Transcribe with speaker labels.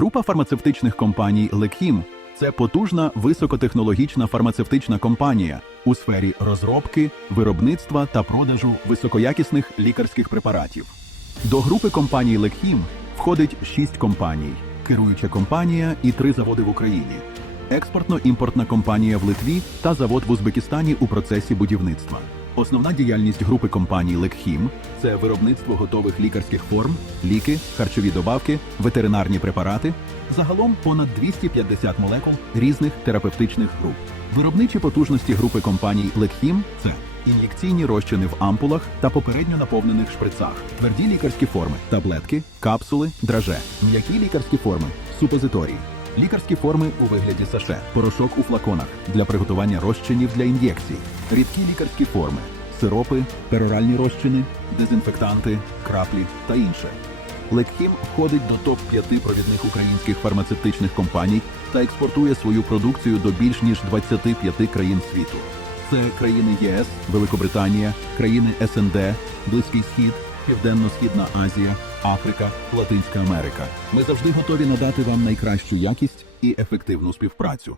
Speaker 1: Група фармацевтичних компаній Лекхім це потужна високотехнологічна фармацевтична компанія у сфері розробки, виробництва та продажу високоякісних лікарських препаратів. До групи компаній Лекхім входить шість компаній, керуюча компанія і три заводи в Україні, експортно-імпортна компанія в Литві та завод в Узбекистані у процесі будівництва. Основна діяльність групи компаній Лекхім це виробництво готових лікарських форм, ліки, харчові добавки, ветеринарні препарати, загалом понад 250 молекул різних терапевтичних груп. Виробничі потужності групи компаній Лекхім це ін'єкційні розчини в ампулах та попередньо наповнених шприцах, тверді лікарські форми, таблетки, капсули, драже, м'які лікарські форми, супозиторії. Лікарські форми у вигляді саше, порошок у флаконах для приготування розчинів для ін'єкцій, рідкі лікарські форми, сиропи, пероральні розчини, дезінфектанти, краплі та інше. Лекхім входить до топ-5 провідних українських фармацевтичних компаній та експортує свою продукцію до більш ніж 25 країн світу. Це країни ЄС, Великобританія, країни СНД, Близький Схід, Південно-Східна Азія, Африка, Латинська Америка. Ми завжди готові надати вам найкращу якість і ефективну співпрацю.